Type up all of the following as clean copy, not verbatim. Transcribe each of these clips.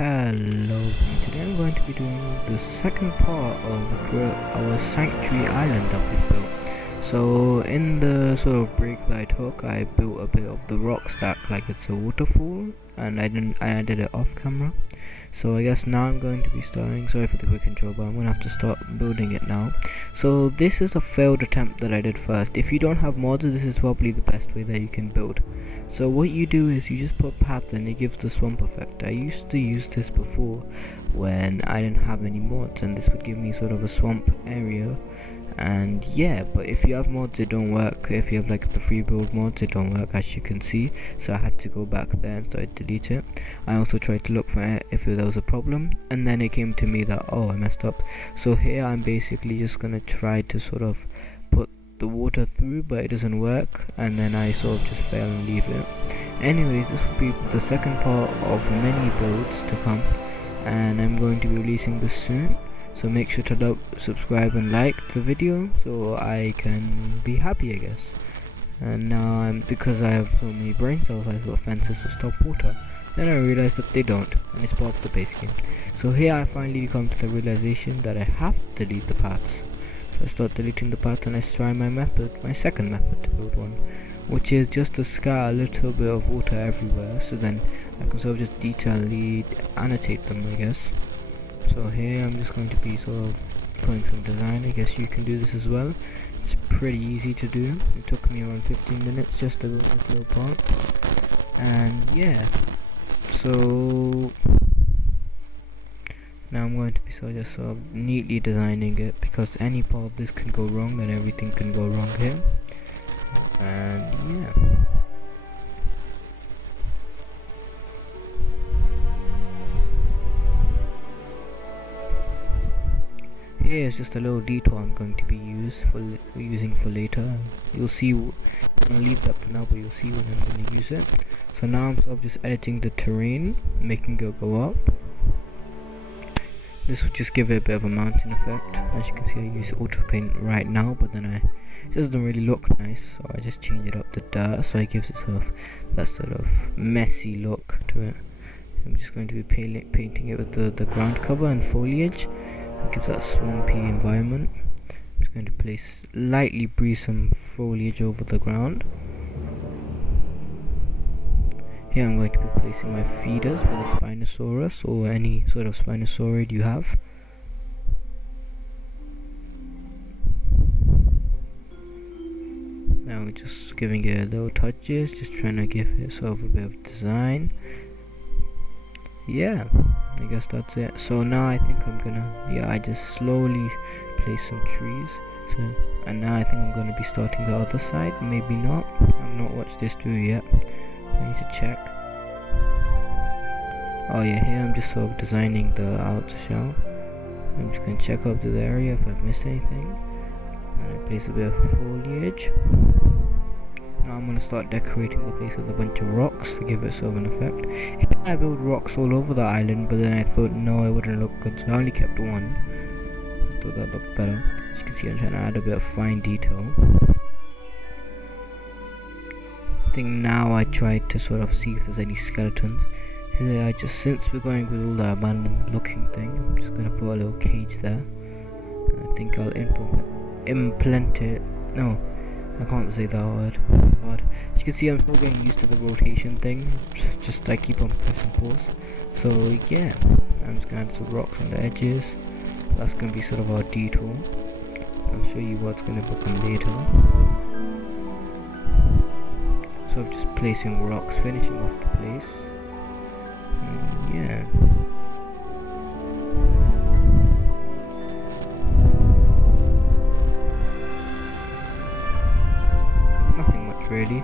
Hello, today I'm going to be doing the second part of our sanctuary island that we built. So in the sort of break that I took, I built a bit of the rock stack like it's a waterfall, and I did it off camera. So I guess now I'm going to be starting. Sorry for the quick intro, but I'm going to have to start building it now. So this is a failed attempt that I did first. If you don't have mods, this is probably the best way that you can build. So what you do is you just put path and it gives the swamp effect. I used to use this before when I didn't have any mods, and this would give me sort of a swamp area. And yeah, but if you have mods, it don't work. If you have like the free build mods, it don't work, as you can see. So I had to go back there and start delete it. I also tried to look for it if there was a problem, and then it came to me that, oh, I messed up. So here I'm basically just gonna try to sort of put the water through, but it doesn't work, and then I sort of just fail and leave it. Anyways, this will be the second part of many builds to come, and I'm going to be releasing this soon. So make sure to subscribe and like the video so I can be happy, I guess. And now because I have so many brain cells, I thought fences would stop water. Then I realized that they don't, and it's part of the base game. So here I finally come to the realization that I have to delete the paths. So I start deleting the paths and I try my second method to build one, which is just to scatter a little bit of water everywhere, so then I can sort of just detailedly annotate them, I guess. So here I'm just going to be sort of putting some design. I guess you can do this as well. It's pretty easy to do. It took me around 15 minutes just to build this little part. And yeah, so now I'm going to be sort of neatly designing it, because any part of this can go wrong and everything can go wrong here. And yeah. Here is just a little detour I'm going to be using for later. You'll see. I'm gonna leave that for now, but you'll see when I'm going to use it. So now I'm sort of just editing the terrain, making it go up. This will just give it a bit of a mountain effect. As you can see, I use auto paint right now, but then it just doesn't really look nice, so I just change it up to dirt, so it gives it that sort of messy look to it. I'm just going to be painting it with the ground cover and foliage. It gives that swampy environment. I'm just going to lightly breeze some foliage over the ground. Here I'm going to be placing my feeders for the Spinosaurus, or any sort of Spinosaurid you have. Now we're just giving it little touches, just trying to give it sort of a bit of design. Yeah, I guess that's it. So now I think I just slowly place some trees. And now I think I'm gonna be starting the other side. Maybe not. I've not watched this through yet. I need to check. Oh yeah, here I'm just sort of designing the outer shell. I'm just gonna check up to the area if I've missed anything. And I place a bit of foliage. Now I'm gonna start decorating the place with a bunch of rocks to give it sort of an effect. I built rocks all over the island, but then I thought no, it wouldn't look good, so I only kept one. I thought that looked better. As you can see, I'm trying to add a bit of fine detail. I think now I tried to sort of see if there's any skeletons. Here since we're going with all the abandoned looking thing, I'm just gonna put a little cage there. I think I'll implant it. No, I can't say that word. God. As you can see, I'm still getting used to the rotation thing. Just I keep on pressing pause. So yeah, I'm just gonna add some rocks on the edges. That's gonna be sort of our detour. I'll show you what's gonna become later. So I'm just placing rocks, finishing off the place. And yeah. Really,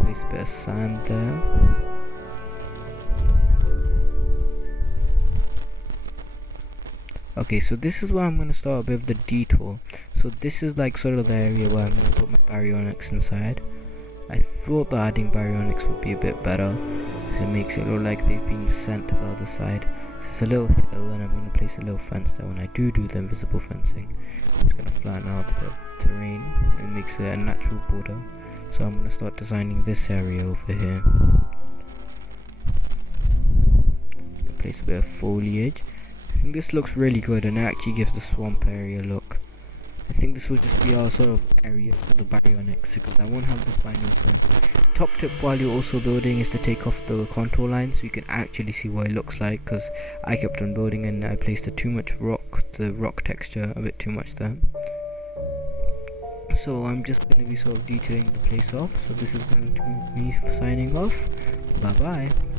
place a bit of sand there. Okay, so this is where I'm gonna start a bit of the detour. So this is like sort of the area where I'm gonna put my baryonyx inside. I thought that adding baryonyx would be a bit better, because it makes it look like they've been sent to the other side. So it's a little hill, and I'm gonna place a little fence there when I do the invisible fencing. I'm just gonna flatten out a bit of terrain. It makes it a natural border. So I'm gonna start designing this area over here. place a bit of foliage. I think this looks really good, and it actually gives the swamp area a look. I think this will just be our sort of area for the baryonyx, because I won't have the SPINO SWAMP. Top tip while you're also building is to take off the contour line so you can actually see what it looks like, because I kept on building and I placed too much rock, the rock texture a bit too much there. So I'm just going to be sort of detailing the place off. So this is going to be me signing off. Bye bye.